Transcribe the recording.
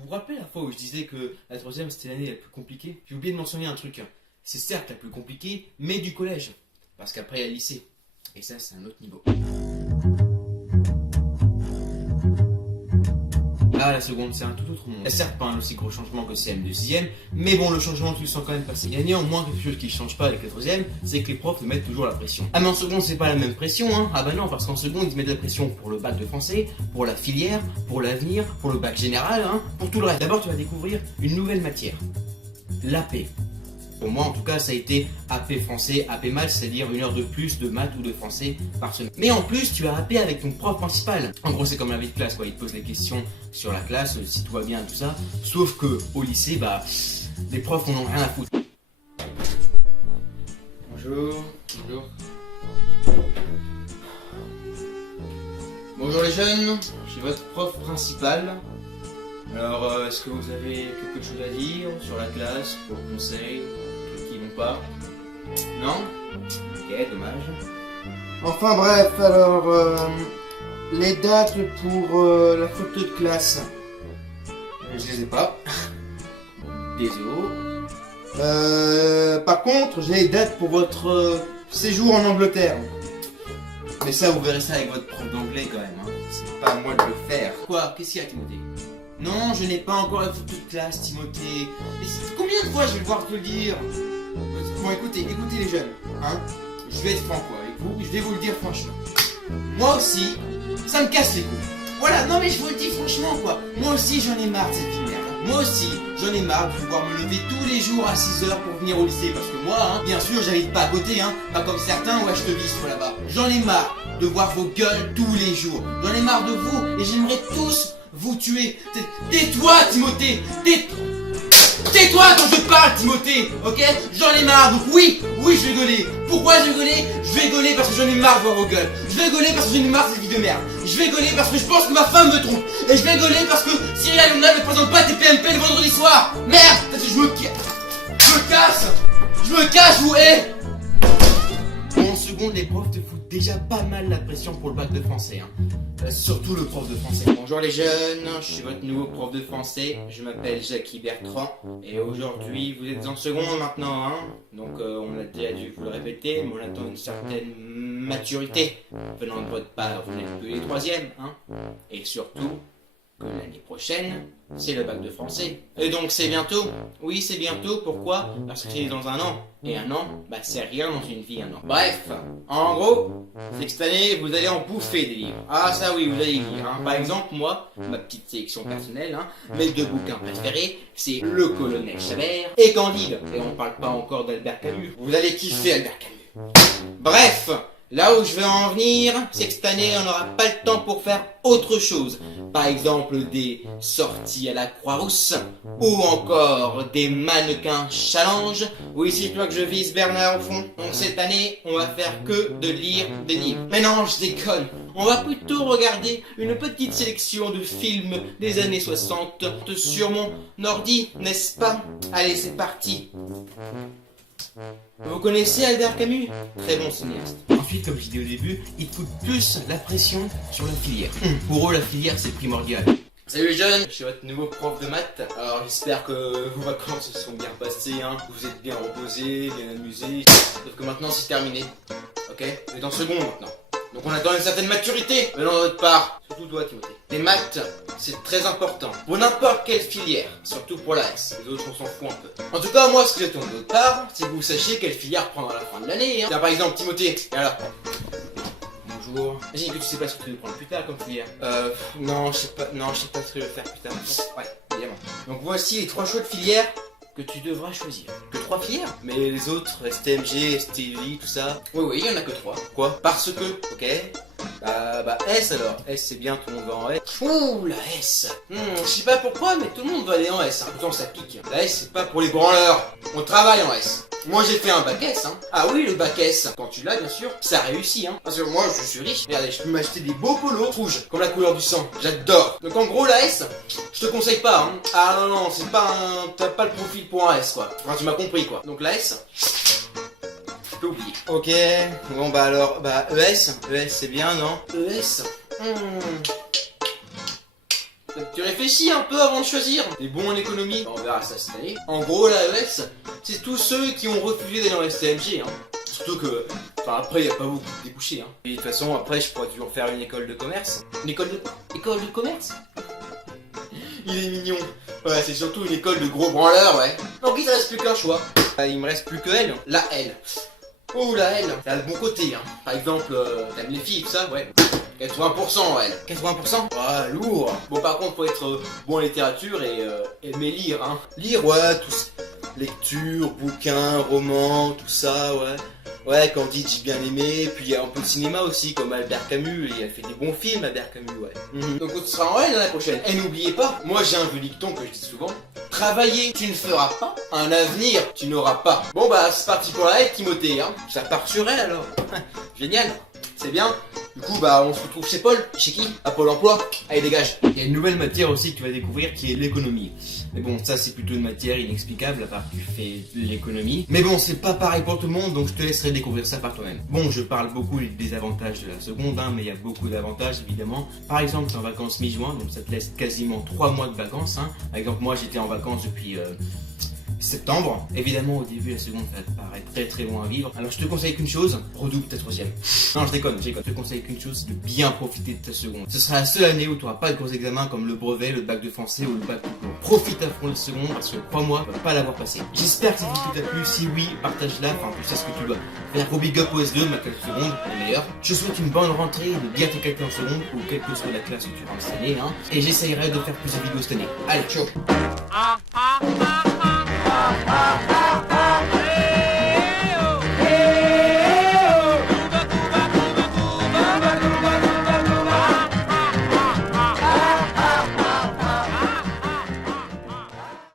Vous vous rappelez la fois où je disais que la troisième c'était l'année la plus compliquée? J'ai oublié de mentionner un truc. C'est certes la plus compliquée, mais du collège. Parce qu'après il y a le lycée. Et ça c'est un autre niveau. Ah, la seconde, c'est un tout autre monde. Certes, pas un aussi gros changement que CM de 6ème, mais bon, le changement, tu le sens quand même passer. Il y a néanmoins quelque chose qui change pas avec la troisième, c'est que les profs te mettent toujours la pression. Ah, mais en seconde, c'est pas la même pression, hein. Ah bah non, parce qu'en seconde, ils te mettent la pression pour le bac de français, pour la filière, pour l'avenir, pour le bac général, hein, pour tout le reste. D'abord, tu vas découvrir une nouvelle matière. L'AP. Pour moi, en tout cas, ça a été AP français, AP maths, c'est-à-dire une heure de plus de maths ou de français par semaine. Mais en plus, tu as AP avec ton prof principal. En gros, c'est comme la vie de classe, quoi. Il te pose des questions sur la classe, si tout va bien, tout ça. Sauf que au lycée, bah, les profs en ont rien à foutre. Bonjour. Bonjour. Bonjour les jeunes, je suis votre prof principal. Alors, est-ce que vous avez quelque chose à dire sur la classe, pour conseils, qui vont pas? Non? Ok, dommage. Enfin bref, alors, les dates pour la photo de classe, je les ai pas. Désolé. Par contre, j'ai les dates pour votre séjour en Angleterre. Mais ça, vous verrez ça avec votre prof d'anglais quand même. Hein. C'est pas à moi de le faire. Quoi? Qu'est-ce qu'il y a, Timothée? Non, je n'ai pas encore la photo de classe, Timothée. Mais combien de fois je vais devoir te le dire? Bon, écoutez les jeunes, hein. Je vais être franc quoi avec vous, je vais vous le dire franchement. Moi aussi, ça me casse les couilles. Voilà, non mais je vous le dis franchement quoi. Moi aussi j'en ai marre de cette vie de merde. Moi aussi, j'en ai marre de devoir me lever tous les jours à 6h pour venir au lycée. Parce que moi, hein, bien sûr, j'habite pas à côté, hein. Pas comme certains, ouais, je te vis là-bas. J'en ai marre de voir vos gueules tous les jours. J'en ai marre de vous et j'aimerais tous vous tuer. Tais-toi, Timothée. Tais-toi quand je parle, Timothée. Ok? J'en ai marre. Donc oui, je vais gueuler. Pourquoi je vais gueuler? Je vais gueuler parce que j'en ai marre de voir vos gueules. Je vais gueuler parce que j'en ai marre de cette vie de merde. Je vais gueuler parce que je pense que ma femme me trompe. Et je vais gueuler parce que Cyril Hanouna ne présente pas tes PMP le vendredi soir. Merde! Je me casse, je vous hais. En seconde, les profs te foutent déjà pas mal la pression pour le bac de français. Hein. Surtout le prof de français. Bonjour les jeunes, je suis votre nouveau prof de français. Je m'appelle Jackie Bertrand. Et aujourd'hui, vous êtes en seconde maintenant. Hein. Donc on a déjà dû vous le répéter, mais on attend une certaine maturité venant de votre part. Vous n'êtes plus les troisièmes. Hein. Et surtout, que l'année prochaine, c'est le bac de français. Et donc c'est bientôt. Oui, c'est bientôt. Pourquoi? Parce que c'est dans un an. Et un an, bah c'est rien dans une vie, un an. Bref, en gros, c'est que cette année, vous allez en bouffer des livres. Ah ça oui, vous allez lire. Hein. Par exemple, moi, ma petite sélection personnelle, hein, mes deux bouquins préférés, c'est Le Colonel Chabert et Candide. Et on parle pas encore d'Albert Camus. Vous allez kiffer Albert Camus. Bref, là où je veux en venir, c'est que cette année, on n'aura pas le temps pour faire autre chose. Par exemple, des sorties à la Croix-Rousse, ou encore des mannequins challenge. Oui, c'est toi que je vise, Bernard, au fond. Donc cette année, on va faire que de lire des livres. Mais non, je déconne. On va plutôt regarder une petite sélection de films des années 60 sur mon ordi, n'est-ce pas? Allez, c'est parti. Vous connaissez Albert Camus? Très bon cinéaste. Ensuite, comme je disais au début, ils te foutent plus la pression sur la filière. Pour eux, la filière, c'est primordial. Salut les jeunes, je suis votre nouveau prof de maths. Alors j'espère que vos vacances se sont bien passées, hein. Vous êtes bien reposés, bien amusés. Sauf que maintenant c'est terminé. Ok? Vous êtes en seconde maintenant. Donc on attend une certaine maturité venant de votre part. Surtout toi, Timothée. Les maths, c'est très important. Pour n'importe quelle filière. Surtout pour la S. Les autres, on s'en fout un peu. En tout cas, moi, ce que j'attends de votre part, c'est que vous sachiez quelle filière prendre à la fin de l'année. Hein. Là, par exemple, Timothée. Et alors? Bonjour. Imagine que tu sais pas ce que tu veux prendre plus tard comme filière. Non, je sais pas ce que je vais faire plus tard. Ouais, évidemment. Donc voici les 3 choix de filière que tu devras choisir. Que 3 filières? Mais les autres, STMG, STI, tout ça. Oui, il y en a que 3. Quoi? Parce que, ok. Bah S alors. S c'est bien, tout le monde va en S. Ouh, la S. Je sais pas pourquoi, mais tout le monde va aller en S. Pourtant ça pique. La S c'est pas pour les branleurs. On travaille en S. Moi j'ai fait un bac S, hein. Ah oui, le bac S. Quand tu l'as, bien sûr, ça réussit, hein. Parce que moi je suis riche. Regardez, je peux m'acheter des beaux polos rouges, comme la couleur du sang. J'adore. Donc en gros, la S, je te conseille pas, hein. Ah non, c'est pas un. T'as pas le profil pour un S, quoi. Enfin, tu m'as compris, quoi. Donc la S. Oublié. Ok, bon bah alors, ES c'est bien, non? ES Tu réfléchis un peu avant de choisir. T'es bon en économie, on verra ça cette année. En gros, l'AES, c'est tous ceux qui ont refusé d'aller dans la STMG, hein. Surtout que, enfin après, il n'y a pas beaucoup de débouchés, hein. Et de toute façon, après, je pourrais toujours faire une école de commerce. Une école de commerce? Il est mignon. Ouais, c'est surtout une école de gros branleurs, ouais. Donc il te reste plus qu'un choix. Il me reste plus que elle. La L. Oh la L. Ça a le bon côté, hein. Par exemple, t'aimes les filles, tout ça, ouais. 80% elle. 80%? Ah, lourd. Bon, par contre, faut être bon en littérature et aimer lire, hein. Lire, ouais, tout ça. Lecture, bouquins, romans, tout ça, ouais. Ouais, Candide, j'ai bien aimé. Puis il y a un peu de cinéma aussi, comme Albert Camus. Et elle fait des bons films, Albert Camus, ouais. Donc on sera en L l'année prochaine. Et n'oubliez pas, moi j'ai un vieux dicton que je dis souvent. Travailler, tu ne feras pas. Un avenir, tu n'auras pas. Bon bah, c'est parti pour la L, Timothée, hein. Ça part sur elle alors. Génial. C'est bien. Du coup, bah, on se retrouve chez Paul. Chez qui? À Pôle emploi. Allez, dégage. Il y a une nouvelle matière aussi que tu vas découvrir qui est l'économie. Mais bon, ça c'est plutôt une matière inexplicable à part que tu fais de l'économie. Mais bon, c'est pas pareil pour tout le monde, donc je te laisserai découvrir ça par toi-même. Bon, je parle beaucoup des désavantages de la seconde, hein, mais il y a beaucoup d'avantages évidemment. Par exemple, t'es en vacances mi-juin, donc ça te laisse quasiment 3 mois de vacances, hein. Par exemple, moi j'étais en vacances depuis septembre. Évidemment, au début, la seconde, ça te paraît très très loin à vivre. Alors, je te conseille qu'une chose, redouble ta troisième. Non, je déconne. Je te conseille qu'une chose, c'est de bien profiter de ta seconde. Ce sera la seule année où tu n'auras pas de gros examens comme le brevet, le bac de français ou le bac tout court. Profite à fond de la seconde parce que crois-moi, tu vas pas l'avoir passé. J'espère que cette vidéo t'a plu. Si oui, partage-la. Enfin, tu sais ce que tu dois faire. Gros big up au S2, ma classe seconde, les meilleurs. Je souhaite une bonne rentrée, de bien te calculer en seconde ou quelle que soit la classe où tu vas cette année, hein. Et j'essayerai de faire plus de vidéos cette année. Allez, ciao.